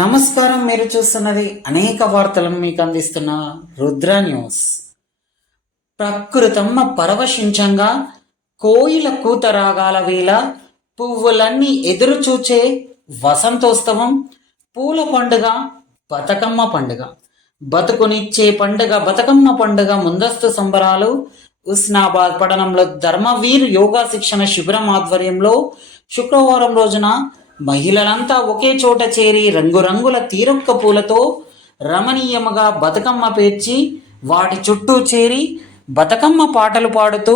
నమస్కారం. మీరు చూస్తున్నది అనేక వార్తలను మీకు అందిస్తున్న రుద్ర న్యూస్. ప్రకృతమ్మ పరవశించంగా కోయిల కూత రాగాల వేళ పువ్వులన్నీ ఎదురు చూచే వసంతోత్సవం, పూల పండుగ, బతుకమ్మ పండుగ, బతుకునిచ్చే పండుగ బతుకమ్మ పండుగ ముందస్తు సంబరాలు ఉస్నాబాద్ పట్టణంలో ధర్మవీర్ యోగా శిక్షణ శిబిరం ఆధ్వర్యంలో శుక్రవారం రోజున మహిళలంతా ఒకే చోట చేరి రంగురంగుల తీరొక్క పూలతో రమణీయముగా బతుకమ్మ పేర్చి వాటి చుట్టూ చేరి బతుకమ్మ పాటలు పాడుతూ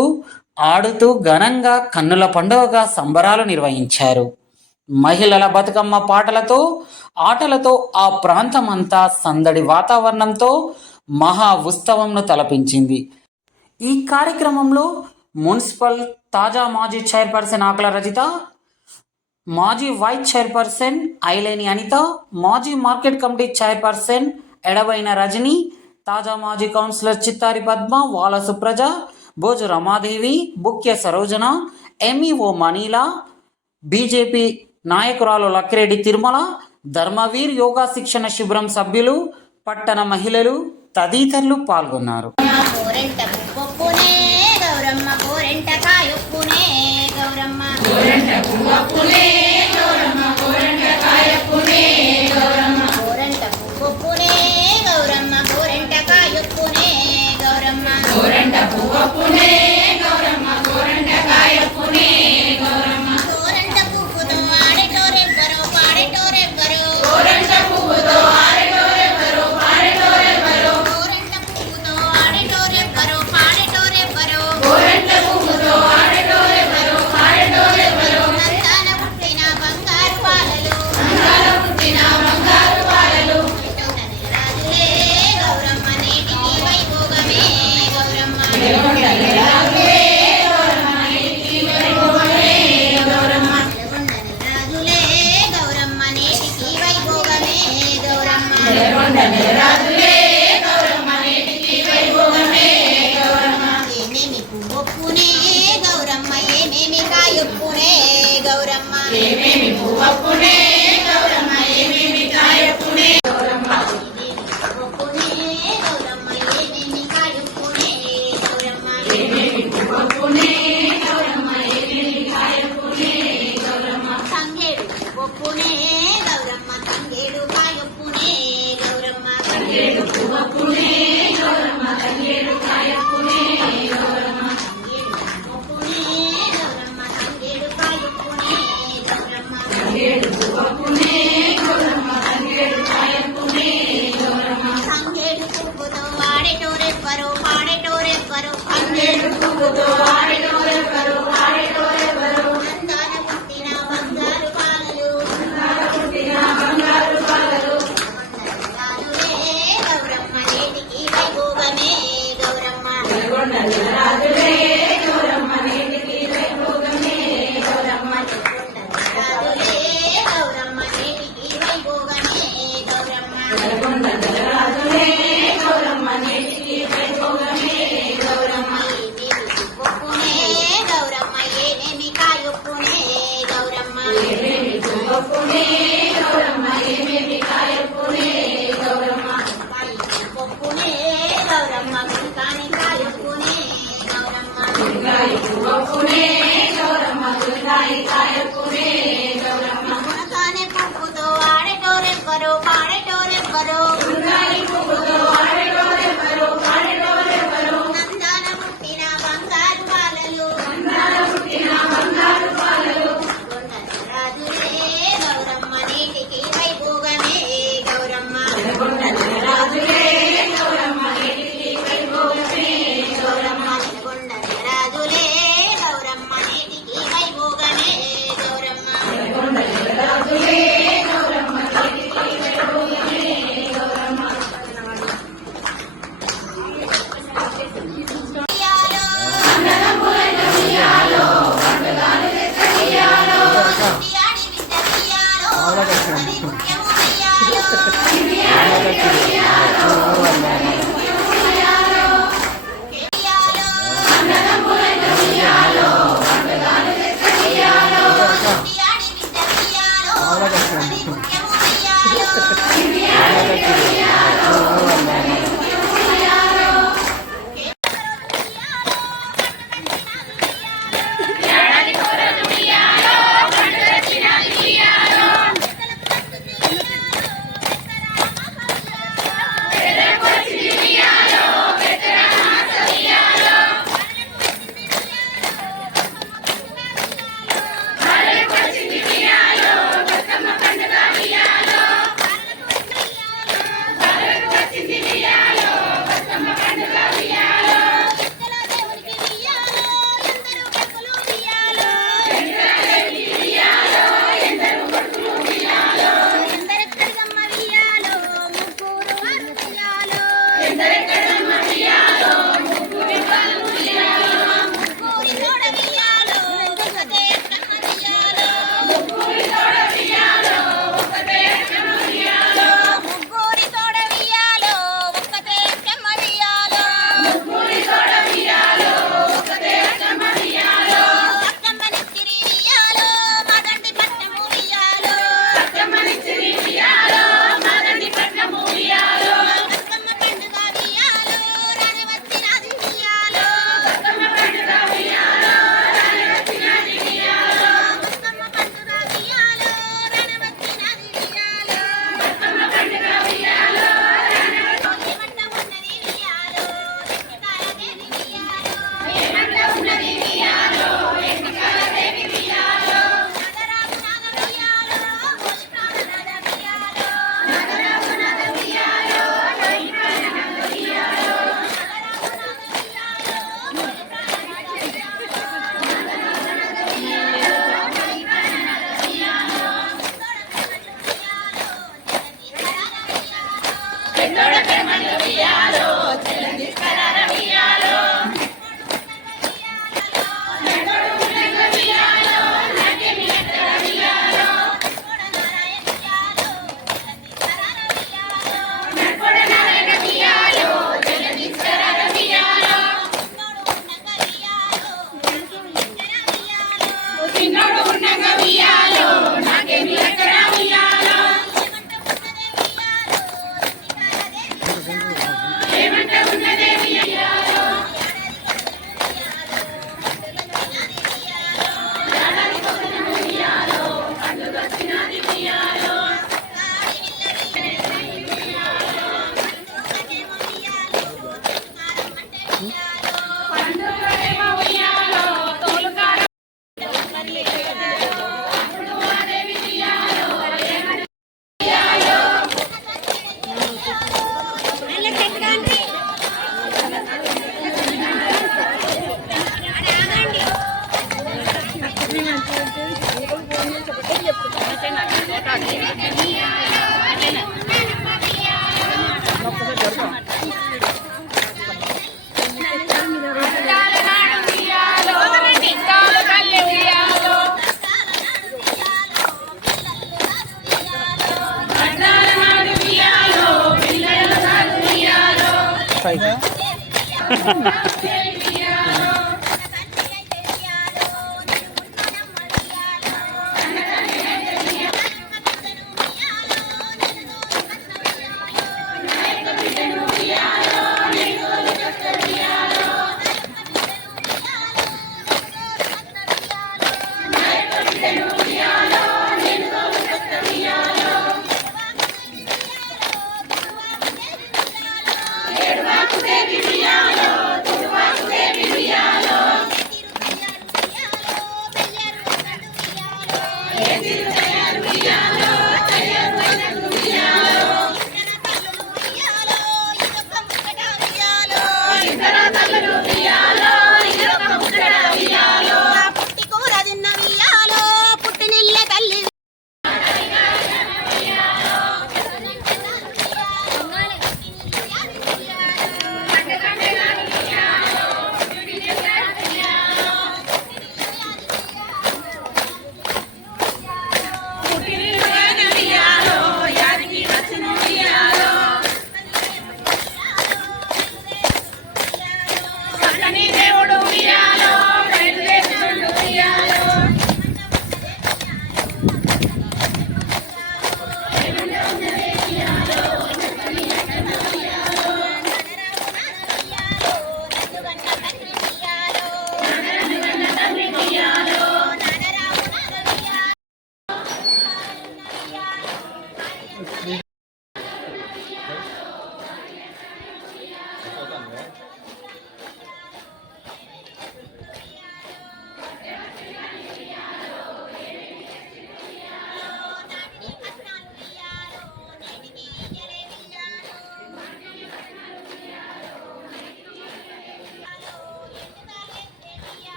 ఆడుతూ ఘనంగా కన్నుల పండుగగా సంబరాలు నిర్వహించారు. మహిళల బతుకమ్మ పాటలతో ఆటలతో ఆ ప్రాంతమంతా సందడి వాతావరణంతో మహా ఉత్సవంను తలపించింది. ఈ కార్యక్రమంలో మున్సిపల్ తాజా మాజీ చైర్పర్సన్ ఆకుల రజిత, మాజీ వైస్ చైర్పర్సన్ ఐలేని అనిత, మాజీ market committee chairperson Edavaina Rajani, తాజా మాజీ councillor Chittari Padma, Vala Supraja, Bhoju Ramadevi, Bukya Sarojana, MEO Manila, BJP నాయకురాలు లక్కిరెడ్డి తిరుమల, ధర్మవీర్ యోగా శిక్షణ శిబిరం సభ్యులు, పట్టణ మహిళలు తదితరులు పాల్గొన్నారు.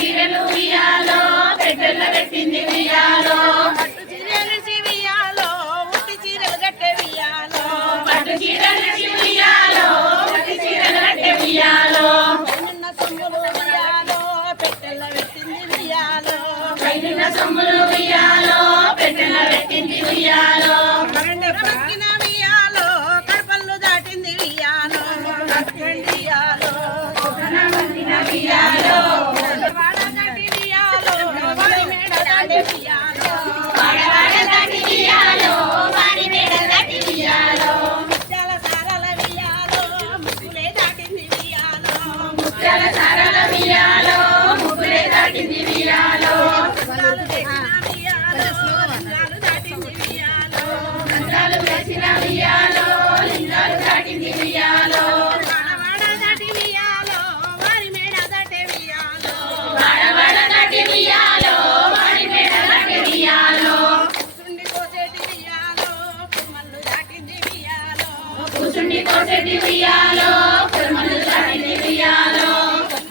చీరలు ఉయ్యాలో పెట్టెల పెట్టింది ఉయ్యాలో పట్టు చీరలు ఉయ్యాలో ఉట్టి చీరలు గట్టె ఉయ్యాలో పట్టు చీరలు ఉయ్యాలో ఉట్టి చీరలు కట్టె ఉయ్యాలో నిన్న సొమ్ములు ఉయ్యాలో పెట్టెల పెట్టింది ఉయ్యాలో పైన సొమ్ములు ఉయ్యాలో పెట్టెల పెట్టింది ఉయ్యాలో మక్కిన ఉయ్యాలో కడపళ్ళు దాటింది ఉయ్యాలో ఉయ్యాలో ఉయ్యాలో వాడ దాటి ఉయ్యాలో వాడి మేడ దాటి ఉయ్యాలో వాడవాడ దాటి ఉయ్యాలో వాడి మేడ దాటి ఉయ్యాలో ముత్యాల సారాల ఉయ్యాలో ముగ్గులే దాటింది ఉయ్యాలో ముత్యాల సారల ఉయ్యాలో ముగ్గులే దాటింది ఉయ్యాలో రంగాలు దాటింది ఉయ్యాలో రంగాలు వేసిన ఉయ్యాలో లింగాలు దాటింది ఉయ్యాలో వాడ దాటి ఉయ్యాలో వారి మేడ దాటి ఉయ్యాలో వాడవాడ దాటి ఉయ్యాలో వాడి మేడ దాటి ఉయ్యాలో కూసుండి కోసేటి ఉయ్యాలో కుమ్మళ్ళు దాటింది ఉయ్యాలో కూసుండి కోసేటి ఉయ్యాలో కుర్మలు దాటింది ఉయ్యాలో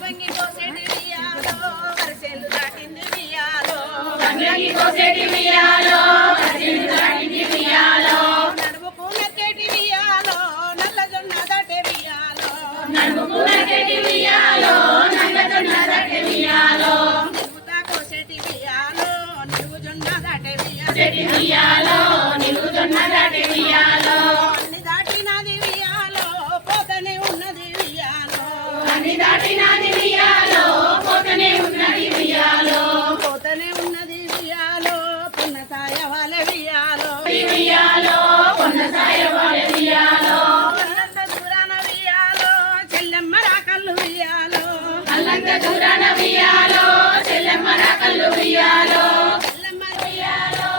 వంగి కోసేటి ఉయ్యాలో వరసేలు దాటింది ఉయ్యాలో వంగి కోసేటి ఉయ్యాలో అర్జును దాటింది ఉయ్యాలో నడుముకు మెత్తేటి ఉయ్యాలో నల్ల జొన్న దాటి ఉయ్యాలో నడుముకు నగటి ఉయ్యాలో నగజొన్న దాటి ఉయ్యాలో నిలువుతా కోసేటి ఉయ్యాలో నిలువు జొన్న దాటి ఉయ్యాలో చెటి ఉయ్యాలో నిలువుజొన్న దాటి ఉయ్యాలో అన్ని దాటినది ఉయ్యాలో పోతనే ఉన్నది ఉయ్యాలో అన్ని దాటినది ఉయ్యాలో పోతనే ఉన్నది ఉయ్యాలో పోతనే ఉన్నది ఉయ్యాలో పున్న సాయవాల ఉయ్యాలో ఉయ్యాలో కొన్న సాయవాడ ఉయ్యాలో అల్లంత దూరాన ఉయ్యాలో చెల్లెమ్మ రాకళ్ళు ఉయ్యాలో అల్లంత దూరాన ఉయ్యాలో చెల్లెమ్మ రాకళ్ళు ఉయ్యాలో చెల్లెమ్మ ఉయ్యాలో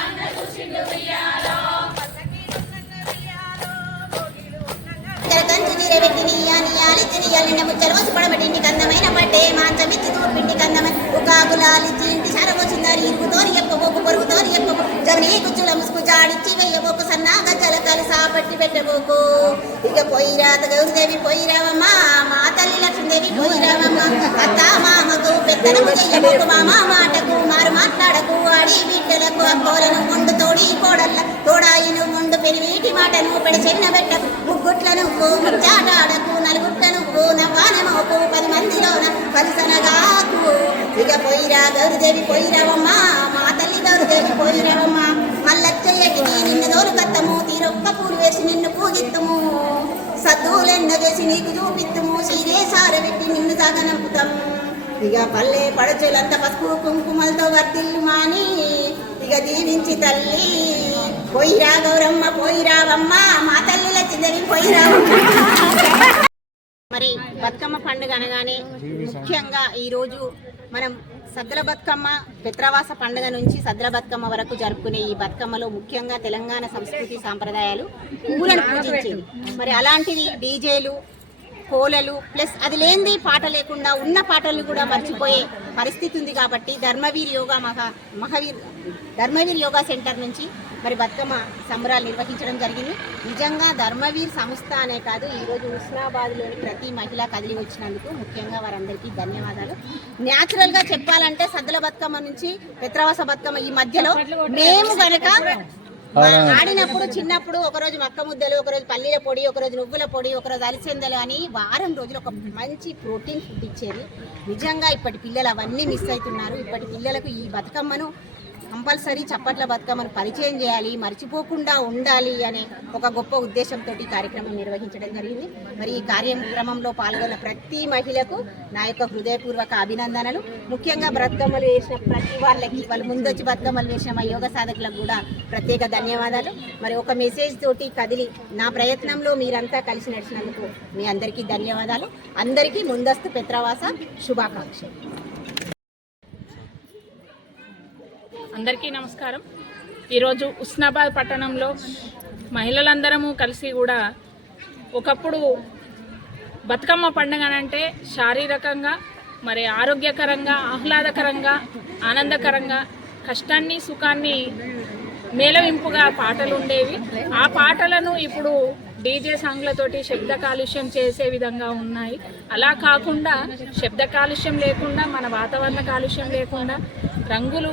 అన్న చూసిండు ఉయ్యాలో పల్లకీలున్నంగ ఉయ్యాలో భోగిలు ఉన్నంగ కంచి నీరెబెట్టి నీయాలి తిరియాలిండ ముచ్చలు వచ్చి పడబెట్టింటి కందమైన పట్టే మాంచమిచ్చి తూర్పింటి కందమైన ఉకాకులాలిచ్చి ఇంటి సరవచ్చిందారి ఇరుగుతోని ఎప్పబోకు పొరుగుతోని ఎప్పబో జమనీ కుచ్చుల ముసుగు చాడిచ్చి వెయ్యబోకు సన్నా గజ్జల కలిసా పట్టి పెట్టబోకు ఇక పోయిరాత గౌరిదేవి పోయిరావమ్మా మా తల్లి లక్ష్మీదేవి పోయిరావమ్మా అత్త మామకు పెద్దనము చెయ్యబోకు మామ మాటకు మారు మాట్లాడకు ఆడి బిడ్డలకు అక్కోలను ముందు తోడి కోడల్ల తోడాయిను ముందు పెరిగీటి మాటను పెడచెన్న పెట్టకు ముగ్గుట్ల నువ్వు ముచ్చాటాడకు నలుగుట్ల నువ్వు నవ్వానమోకు 10 మందిలోన కలిసనగాకు ఇక పోయిరా గౌరిదేవి పోయిరావమ్మా మా తల్లి గౌరిదేవి పోయిరావమ్మా మల్లచ్చయ్యకి నిన్ను దోలు కత్తము తీరొక్క పూలు వేసి నిన్ను పూగిత్తము సద్దులెన్న చేసి నీకు చూపిత్తము సీరే సారబెట్టి నిన్ను సాగనంపుతాం ఇక పల్లె పడచులంత పసుపు కుంకుమలతో వర్తిల్లు మాని ఇక దీవించి తల్లి పోయిరా గౌరమ్మ పోయిరావమ్మ మా తల్లి లచ్చిదేవి పోయిరావమ్మ. మరి బతుకమ్మ పండుగ అనగానే ముఖ్యంగా ఈరోజు మనం సద్దుల బతుకమ్మ పిత్రవాస పండుగ నుంచి సద్దుల బతుకమ్మ వరకు జరుపుకునే ఈ బతుకమ్మలో ముఖ్యంగా తెలంగాణ సంస్కృతి సాంప్రదాయాలు పూలను పూజించేది. మరి అలాంటివి డీజేలు కోలలు ప్లస్ అది లేనిది పాట లేకుండా ఉన్న పాటలు కూడా మర్చిపోయే పరిస్థితి ఉంది. కాబట్టి ధర్మవీర్ యోగా సెంటర్ నుంచి మరి బతుకమ్మ సంబరాలు నిర్వహించడం జరిగింది. నిజంగా ధర్మవీర్ సంస్థ అనే కాదు, ఈరోజు హుస్నాబాద్లోని ప్రతి మహిళ కదిలి వచ్చినందుకు ముఖ్యంగా వారందరికీ ధన్యవాదాలు. న్యాచురల్గా చెప్పాలంటే సద్దుల బతుకమ్మ నుంచి పిత్రవాస బతుకమ్మ ఈ మధ్యలో మేము కనుక ఆడినప్పుడు చిన్నప్పుడు ఒకరోజు మక్క ముద్దలు, ఒకరోజు పల్లీల పొడి, ఒకరోజు నువ్వుల పొడి, ఒకరోజు అరిసెందలు అని వారం రోజులు ఒక మంచి ప్రోటీన్ ఫుడ్ ఇచ్చేది. నిజంగా ఇప్పటి పిల్లలు అవన్నీ మిస్ అవుతున్నారు. ఇప్పటి పిల్లలకు ఈ బతుకమ్మను కంపల్సరీ చప్పట్ల బతుకమ్మను పరిచయం చేయాలి, మర్చిపోకుండా ఉండాలి అనే ఒక గొప్ప ఉద్దేశంతో ఈ కార్యక్రమం నిర్వహించడం జరిగింది. మరి ఈ కార్యక్రమంలో పాల్గొన్న ప్రతి మహిళకు నా యొక్క హృదయపూర్వక అభినందనలు. ముఖ్యంగా బతుకమ్మలు వేసిన ప్రతి వాళ్ళు ముందొచ్చి బతుకమ్మలు వేసిన మా యోగ సాధకులకు కూడా ప్రత్యేక ధన్యవాదాలు. మరి ఒక మెసేజ్ తోటి కదిలి నా ప్రయత్నంలో మీరంతా కలిసి నడిచినందుకు మీ అందరికీ ధన్యవాదాలు. అందరికీ ముందస్తు పిత్రవాస శుభాకాంక్షలు. అందరికీ నమస్కారం. ఈరోజు హుస్నాబాద్ పట్టణంలో మహిళలందరము కలిసి కూడా ఒకప్పుడు బతుకమ్మ పండుగ అంటే శారీరకంగా మరి ఆరోగ్యకరంగా ఆహ్లాదకరంగా ఆనందకరంగా కష్టాన్ని సుఖాన్ని మేలవింపుగా పాటలు ఉండేవి. ఆ పాటలను ఇప్పుడు డీజే సాంగ్లతోటి శబ్ద కాలుష్యం చేసే విధంగా ఉన్నాయి. అలా కాకుండా శబ్ద కాలుష్యం లేకుండా, మన వాతావరణ కాలుష్యం లేకుండా, రంగులు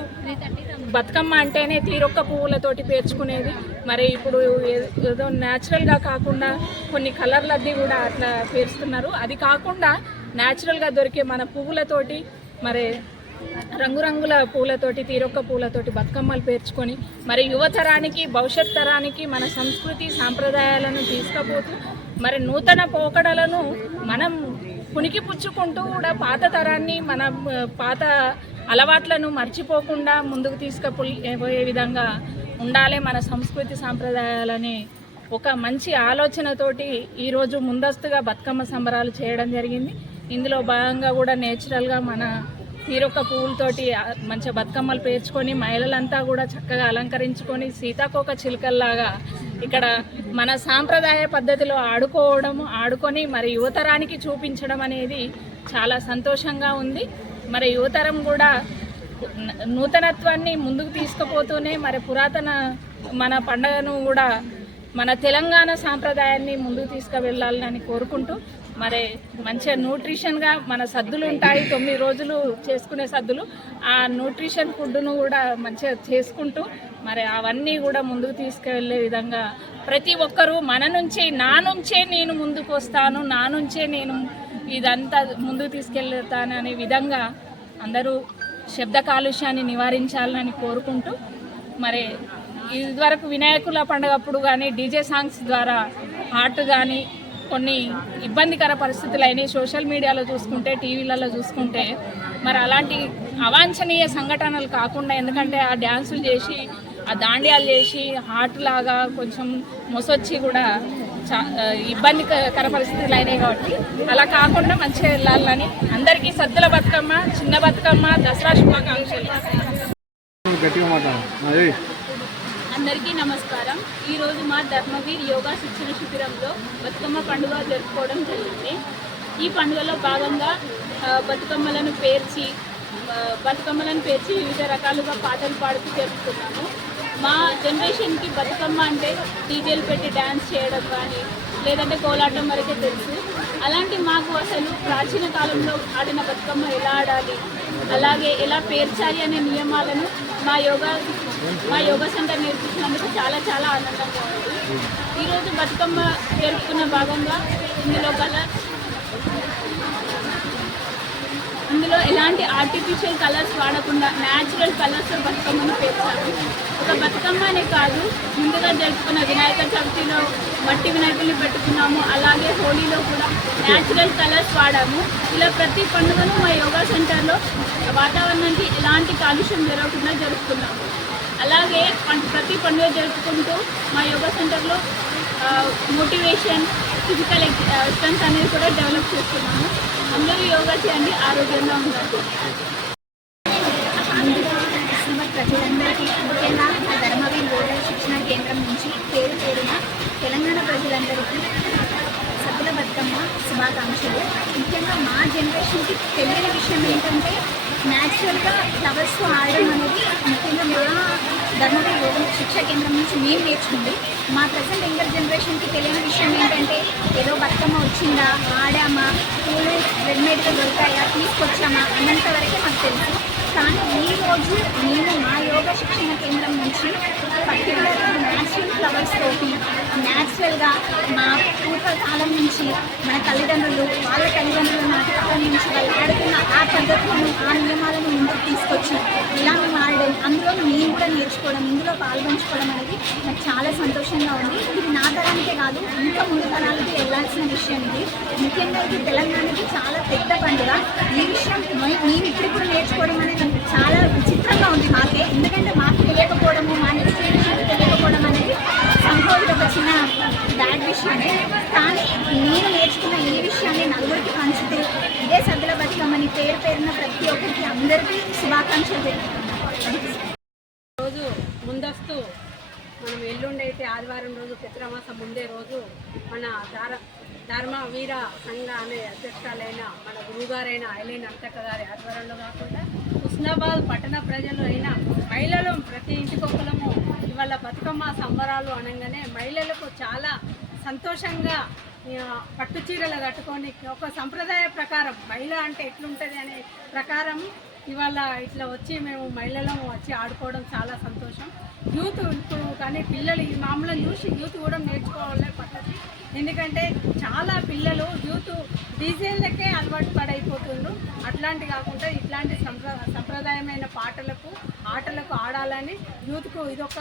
బతుకమ్మ అంటేనే తీరొక్క పువ్వులతోటి పేర్చుకునేది. మరి ఇప్పుడు ఏదో న్యాచురల్గా కాకుండా కొన్ని కలర్లది కూడా అట్లా పేరుస్తున్నారు. అది కాకుండా న్యాచురల్గా దొరికే మన పువ్వులతోటి, మరి రంగురంగుల పూలతోటి, తీరొక్క పూలతోటి బతుకమ్మలు పేర్చుకొని మరి యువతరానికి, భవిష్యత్ తరానికి మన సంస్కృతి సాంప్రదాయాలను తీసుకుపోతూ మరి నూతన పోకడలను మనం పుణికి పుచ్చుకుంటూ కూడా పాత తరాన్ని, మన పాత అలవాట్లను మర్చిపోకుండా ముందుకు తీసుకుపోయే విధంగా ఉండాలి మన సంస్కృతి సాంప్రదాయాలని ఒక మంచి ఆలోచనతోటి ఈరోజు ముందస్తుగా బతుకమ్మ సంబరాలు చేయడం జరిగింది. ఇందులో భాగంగా కూడా నేచురల్గా మన తీరొక్క పువ్వులతోటి మంచిగా బతుకమ్మలు పేర్చుకొని మహిళలంతా కూడా చక్కగా అలంకరించుకొని సీతాకోక చిలుకల్లాగా ఇక్కడ మన సాంప్రదాయ పద్ధతిలో ఆడుకొని మరి యువతరానికి చూపించడం అనేది చాలా సంతోషంగా ఉంది. మరి యువతరం కూడా నూతనత్వాన్ని ముందుకు తీసుకుపోతూనే మరి పురాతన మన పండుగను కూడా, మన తెలంగాణ సాంప్రదాయాన్ని ముందుకు తీసుకువెళ్ళాలని కోరుకుంటూ, మరి మంచిగా న్యూట్రిషన్గా మన సద్దులు ఉంటాయి, 9 రోజులు చేసుకునే సద్దులు, ఆ న్యూట్రిషన్ ఫుడ్ను కూడా మంచిగా చేసుకుంటూ మరి అవన్నీ కూడా ముందుకు తీసుకువెళ్ళే విధంగా ప్రతి ఒక్కరూ నా నుంచే నేను ముందుకు వస్తాను, నా నుంచే నేను ఇదంతా ముందుకు తీసుకెళ్తాను అనే విధంగా అందరూ శబ్ద కాలుష్యాన్ని నివారించాలని కోరుకుంటూ, మరి ఇదివరకు వినాయకుల పండుగప్పుడు కానీ డీజే సాంగ్స్ ద్వారా హార్ట్ కానీ కొన్ని ఇబ్బందికర పరిస్థితులు అయినాయి. సోషల్ మీడియాలో చూసుకుంటే, టీవీలలో చూసుకుంటే మరి అలాంటి అవాంఛనీయ సంఘటనలు కాకుండా, ఎందుకంటే ఆ డ్యాన్సులు చేసి, ఆ దాండియాలు చేసి హార్ట్ లాగా కొంచెం మొసొచ్చి కూడా ఇబ్బందికర పరిస్థితులు అయినాయి. కాబట్టి అలా కాకుండా మంచిగా వెళ్ళాలని అందరికీ సద్దుల బతుకమ్మ, చిన్న బతుకమ్మ, దసరా శుభాకాంక్షలు. అందరికీ నమస్కారం. ఈరోజు మా ధర్మవీర్ యోగా శిక్షణ శిబిరంలో బతుకమ్మ పండుగ జరుపుకోవడం జరిగింది. ఈ పండుగలో భాగంగా బతుకమ్మలను పేర్చి వివిధ రకాలుగా పాటలు పాడుతూ జరుపుతున్నాము. మా జనరేషన్కి బతుకమ్మ అంటే డీజేలు పెట్టి డ్యాన్స్ చేయడం కానీ, లేదంటే కోలాటం వరకే తెలుసు. అలాంటి మాకు అసలు ప్రాచీన కాలంలో ఆడిన బతుకమ్మ ఎలా ఆడాలి, అలాగే ఎలా పేర్చాలి అనే నియమాలను మా యోగా సెంటర్ నేర్పించినందుకు చాలా చాలా ఆనందంగా ఉంది. ఈరోజు బతుకమ్మ జరుపుకున్న భాగంగా ఇందులో ఎలాంటి ఆర్టిఫిషియల్ కలర్స్ వాడకుండా న్యాచురల్ కలర్స్ బతుకమ్మను పేర్చాము. ఒక బతుకమ్మ అనే కాదు, ముందుగా జరుపుకున్న వినాయక చవితిలో మట్టి వినాయకుల్ని పెట్టుకున్నాము. అలాగే హోలీలో కూడా న్యాచురల్ కలర్స్ వాడాము. ఇలా ప్రతి పండుగను మా యోగా సెంటర్లో వాతావరణానికి ఎలాంటి కాలుష్యం జరగకుండా జరుపుకున్నాము. అలాగే ప్రతి పండుగ జరుపుకుంటూ మా యోగా సెంటర్లో మోటివేషన్, ఫిజికల్ స్ట్రెంత్ అనేది కూడా డెవలప్ చేస్తున్నాము. అందరూ యోగా చేయండి, ఆరోగ్యంగా ఉండాలి. ప్రజలందరికీ, ముఖ్యంగా మా ధర్మవీర్ యోగా శిక్షణ కేంద్రం నుంచి పేరున తెలంగాణ ప్రజలందరికీ సద్దుల బతుకమ్మ శుభాకాంక్షలు. ముఖ్యంగా మా జనరేషన్కి తెలియని విషయం ఏంటంటే న్యాచురల్గా ఫ్లవర్స్తో ఆడడం అనేది ముఖ్యంగా మా ధర్మవీర్ యోగా శిక్షణ కేంద్రం నుంచి మేము నేర్చుకుంది. మా ప్రజెంట్ యంగర్ జనరేషన్కి తెలియని విషయం ఏంటంటే ఏదో బతుకమ్మ వచ్చిందా, ఆడామా, పూలు రెడీమేడ్గా దొరికాయా, తీసుకొచ్చామా అన్నంత వరకే మాకు తెలుసు. కానీ ఈరోజు మేము మా యోగా శిక్షణ కేంద్రం నుంచి పర్టికులర్గా న్యాచురల్ ఫ్లవర్స్ తోటి న్యాచురల్గా మా పూర్వకాలం నుంచి మన తల్లిదండ్రులు, వాళ్ళ తల్లిదండ్రుల నాటకాల నుంచి వాళ్ళు ఆడుతున్న ఆ పద్ధతులను, ఆ నియమాలను ముందుకు తీసుకొచ్చి ఇలా మేము ఆడడం, అందులో మేము కూడా నేర్చుకోవడం, ఇందులో పాల్పంచుకోవడం అనేది నాకు చాలా సంతోషంగా ఉంది. ఇది నా తరానికే కాదు, ఇంకా ముందు తరాలకి వెళ్ళాల్సిన విషయం ఇది. ముఖ్యంగా ఇది తెలంగాణకి చాలా పెద్ద పండుగ. ఈ విషయం మేము ఇప్పుడు నేర్చుకోవడం అనేది చాలా విచిత్రంగా ఉంది మాకే. ఎందుకంటే మాకు తెలియకపోవడము, మా నెక్స్ట్ జనరేషన్కి తెలియకపోవడం అనేది సంభవం ఒక చిన్న బ్యాడ్ విషయమే. కానీ నేను నేర్చుకున్న ఈ విషయాన్ని నలుగురికి పంచుతూ ఇదే సద్దుల బతుకమ్మని పేరున ప్రతి ఒక్కరికి అందరికీ శుభాకాంక్షలు తెలుపుతున్నాను. రోజు ముందస్తు మనం ఎల్లుండి అయితే ఆదివారం రోజు పితృమాసం ముందే రోజు మన ధర్మవీర సంఘ అనే అధ్యక్షురాలైన మన గురువుగారైన ఐలైన్ అంతక్క గారి ఆధ్వర్యంలో కాకుండా హుస్నాబాద్ పట్టణ ప్రజలు అయిన మహిళలు ప్రతి ఇంటికొకలము ఇవాళ బతుకమ్మ సంబరాలు అనగానే మహిళలకు చాలా సంతోషంగా పట్టు చీరలు కట్టుకొని ఒక సంప్రదాయ ప్రకారం మహిళ అంటే ఎట్లుంటుంది అనే ప్రకారం ఇవాళ ఇట్లా వచ్చి మేము మహిళలం వచ్చి ఆడుకోవడం చాలా సంతోషం. యూత్ ఇప్పుడు కానీ పిల్లలు ఈ మామూలుగా చూసి యూత్ కూడా నేర్చుకోవాలనే పద్ధతి. ఎందుకంటే చాలా పిల్లలు యూత్ డీజేలకే అలవాటు పడైపోతున్నారు. అట్లాంటి కాకుండా ఇట్లాంటి సంప్రదాయమైన ఆటలకు ఆడాలని యూత్కు ఇదొక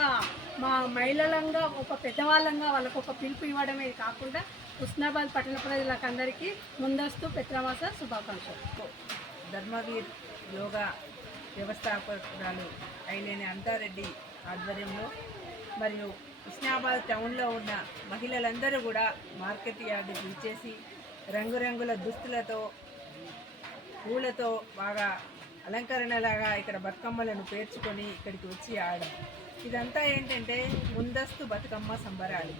మా మహిళలంగా ఒక పెద్దవాళ్ళంగా వాళ్ళకు ఒక పిలుపు ఇవ్వడమే కాకుండా హుస్నాబాద్ పట్టణ ప్రజలకందరికీ ముందస్తు పెత్రమాస శుభాకాంక్షలు. ధర్మవీర్ యోగా వ్యవస్థాపకురాలు అయిలేని అంతారెడ్డి ఆధ్వర్యంలో మరియు హుస్నాబాద్ టౌన్లో ఉన్న మహిళలందరూ కూడా మార్కెట్ యార్డుకి ఇచ్చేసి రంగురంగుల దుస్తులతో పూలతో బాగా అలంకరణలాగా ఇక్కడ బతుకమ్మలను పేర్చుకొని ఇక్కడికి వచ్చి ఆడడం. ఇదంతా ఏంటంటే ముందస్తు బతుకమ్మ సంబరాలు.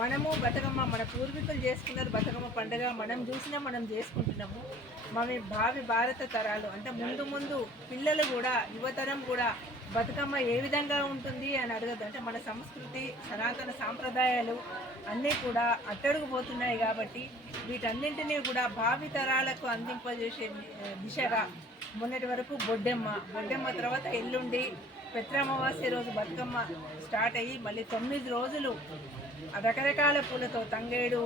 మనము బతుకమ్మ మన పూర్వీకులు చేసుకున్నారు బతుకమ్మ పండుగ, మనం చూసినా మనం చేసుకుంటున్నాము. భావి భారత తరాలు అంటే ముందు పిల్లలు కూడా యువతరం కూడా బతుకమ్మ ఏ విధంగా ఉంటుంది అని అడగదు. అంటే మన సంస్కృతి సనాతన సాంప్రదాయాలు అన్నీ కూడా అట్టడుగుపోతున్నాయి కాబట్టి వీటన్నింటినీ కూడా భావి తరాలకు అందింపజేసే దిశగా మొన్నటి వరకు బొడ్డెమ్మ తర్వాత ఎల్లుండి పెత్రమావాస్య రోజు బతుకమ్మ స్టార్ట్ అయ్యి మళ్ళీ 9 రోజులు రకరకాల పూలతో తంగేడు,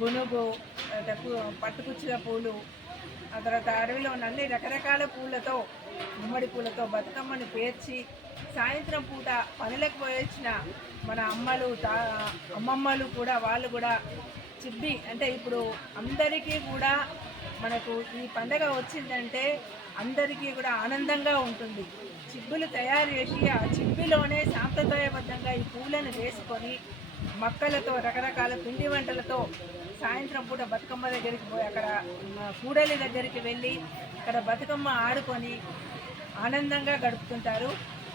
గునుగు, పట్టుకుచ్చుల పూలు, ఆ తర్వాత అడవిలో ఉన్న అన్ని రకరకాల పూలతో గుమ్మడి పూలతో బతుకమ్మని పేర్చి సాయంత్రం పూట పనులకు పోయొచ్చిన మన అమ్మమ్మలు కూడా వాళ్ళు కూడా చిబ్బి అంటే ఇప్పుడు అందరికీ కూడా మనకు ఈ పండగ వచ్చిందంటే అందరికీ కూడా ఆనందంగా ఉంటుంది. చిబ్బులు తయారు చేసి ఆ చిబ్బిలోనే సాంప్రదాయబద్ధంగా ఈ పూలను వేసుకొని మక్కలతో రకరకాల పిండి వంటలతో సాయంత్రం పూట బతుకమ్మ దగ్గరికి పోయి అక్కడ కూడలి దగ్గరికి వెళ్ళి అక్కడ బతుకమ్మ ఆడుకొని ఆనందంగా గడుపుతుంటారు.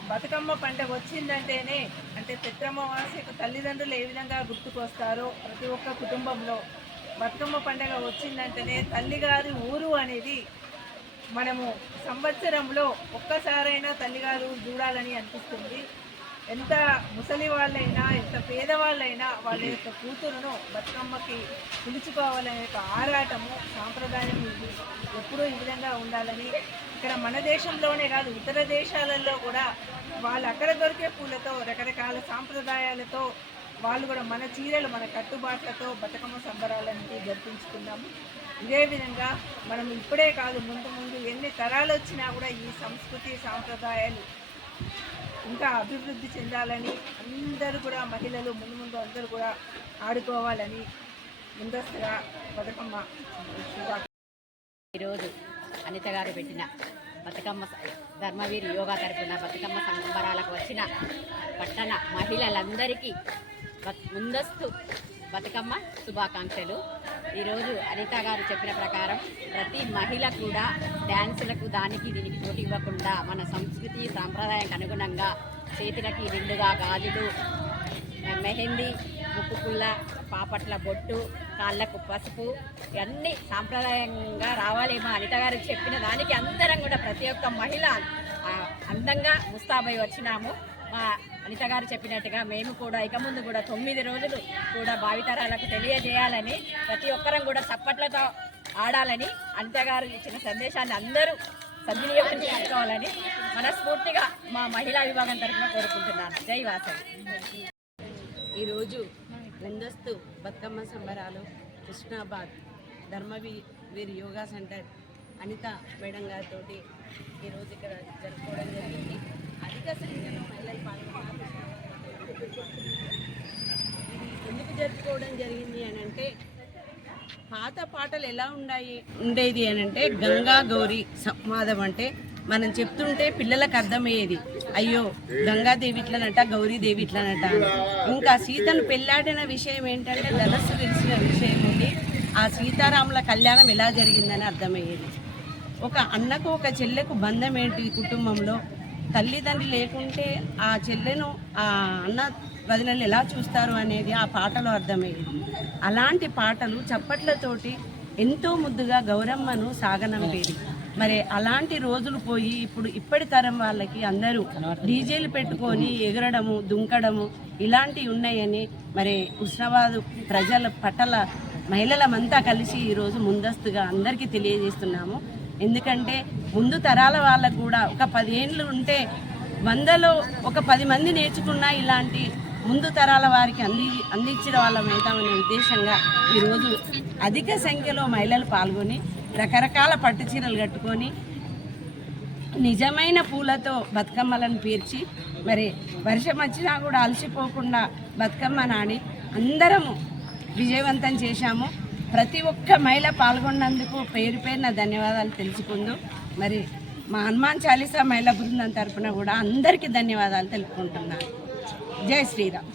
బతుకమ్మ పండుగ వచ్చిందంటేనే అంటే పెత్రమావాస్యకు తల్లిదండ్రులు ఏ విధంగా గుర్తుకొస్తారో ప్రతి ఒక్క కుటుంబంలో బతుకమ్మ పండుగ వచ్చిందంటేనే తల్లిగారి ఊరు అనేది మనము సంవత్సరంలో ఒక్కసారైనా తల్లిగారు చూడాలని అనిపిస్తుంది. ఎంత ముసలి వాళ్ళైనా ఎంత పేదవాళ్ళైనా వాళ్ళ యొక్క కూతురును బతుకమ్మకి పిలుచుకోవాలనే ఒక ఆరాటము సాంప్రదాయం ఇది ఎప్పుడూ ఈ విధంగా ఉండాలని ఇక్కడ మన దేశంలోనే కాదు ఇతర దేశాలలో కూడా వాళ్ళు అక్కడ దొరికే పూలతో రకరకాల సాంప్రదాయాలతో వాళ్ళు కూడా మన చీరలు మన కట్టుబాట్లతో బతుకమ్మ సంబరాలన్నీ జరిపించుకున్నాము. ఇదే విధంగా మనం ఇప్పుడే కాదు ముందు ఎన్ని తరాలు వచ్చినా కూడా ఈ సంస్కృతి సాంప్రదాయాలు ఇంకా అభివృద్ధి చెందాలని అందరూ కూడా మహిళలు ముందు అందరూ కూడా ఆడుకోవాలని ముందస్తుగా బతుకమ్మ ఈరోజు అనిత గారు పెట్టిన బతుకమ్మ ధర్మవీర్ యోగా తరపున బతుకమ్మ సంబరాలకు వచ్చిన పట్టణ మహిళలందరికీ ముందస్తు బతుకమ్మ శుభాకాంక్షలు. ఈరోజు అనిత గారు చెప్పిన ప్రకారం ప్రతి మహిళ కూడా డ్యాన్సులకు దానికి దీనికి పోటీ ఇవ్వకుండా మన సంస్కృతి సాంప్రదాయానికి అనుగుణంగా చేతులకి నిండుగా గాజులు, మెహందీ, ముక్కు పుల్ల, పాపట్ల బొట్టు, కాళ్ళకు పసుపు ఇవన్నీ సాంప్రదాయంగా రావాలేమో అనిత గారు చెప్పిన దానికి అందరం కూడా ప్రతి ఒక్క మహిళ అందంగా ముస్తాబై వచ్చినాము. మా అనిత గారు చెప్పినట్టుగా మేము కూడా ఇక ముందు కూడా 9 రోజులు కూడా భావితరాలకు తెలియజేయాలని ప్రతి ఒక్కరం కూడా చప్పట్లతో ఆడాలని అనిత గారు ఇచ్చిన సందేశాన్ని అందరూ సద్వినియోగం చేసుకోవాలని మనస్ఫూర్తిగా మా మహిళా విభాగం తరఫున కోరుకుంటున్నాను. జై వాసవి. ఈరోజు ముందస్తు బతుకమ్మ సంబరాలు Husnabad Dharmveer yoga centre Anitha madam గారితో ఈరోజు ఇక్కడ జరుపుకోవడం జరిగింది. అధిక సంఖ్యలో మహిళలు పాల్గొన్నారు. ఎందుకు జరుపుకోవడం జరిగింది అని అంటే పాత పాటలు ఎలా ఉండేది అని అంటే గంగా గౌరీ సంవాదం అంటే మనం చెప్తుంటే పిల్లలకు అర్థమయ్యేది. అయ్యో గంగాదేవి ఇట్లనట, గౌరీదేవి ఇట్లనట. ఇంకా సీతను పెళ్ళాడిన విషయం ఏంటంటే ధనస్సు తెలిసిన విషయం ఉండి ఆ సీతారాముల కళ్యాణం ఎలా జరిగిందని అర్థమయ్యేది. ఒక అన్నకు ఒక చెల్లెకు బంధం ఏంటి కుటుంబంలో, తల్లిదండ్రి లేకుంటే ఆ చెల్లెను ఆ అన్న వదినలు ఎలా చూస్తారు అనేది ఆ పాటలో అర్థమయ్యేది. అలాంటి పాటలు చప్పట్లతోటి ఎంతో ముద్దుగా గౌరమ్మను సాగనంపేది. మరి అలాంటి రోజులు పోయి ఇప్పుడు ఇప్పటి తరం వాళ్ళకి అందరూ డీజేలు పెట్టుకొని ఎగరడము దుంకడము ఇలాంటివి ఉన్నాయని మరి హుస్నాబాద్ ప్రజల పట్టల మహిళలమంతా కలిసి ఈరోజు ముందస్తుగా అందరికీ తెలియజేస్తున్నాము. ఎందుకంటే ముందు తరాల వాళ్ళకు కూడా ఒక 10 ఏళ్ళు ఉంటే 100లో ఒక 10 మంది నేర్చుకున్నా ఇలాంటి ముందు తరాల వారికి అందించిన వాళ్ళమవుతామనే ఉద్దేశంగా ఈరోజు అధిక సంఖ్యలో మహిళలు పాల్గొని రకరకాల పట్టు చీరలు కట్టుకొని నిజమైన పూలతో బతుకమ్మలను పేర్చి మరి వర్షం వచ్చినా కూడా అలసిపోకుండా బతుకమ్మ నాడి అందరము విజయవంతం చేశాము. ప్రతి ఒక్క మహిళ పాల్గొన్నందుకు పేరు పేరున ధన్యవాదాలు తెలుసుకుంటూ మరి మా హనుమాన్ చాలీసా మహిళా బృందం తరఫున కూడా అందరికీ ధన్యవాదాలు తెలుపుకుంటున్నాను. జై శ్రీరామ్.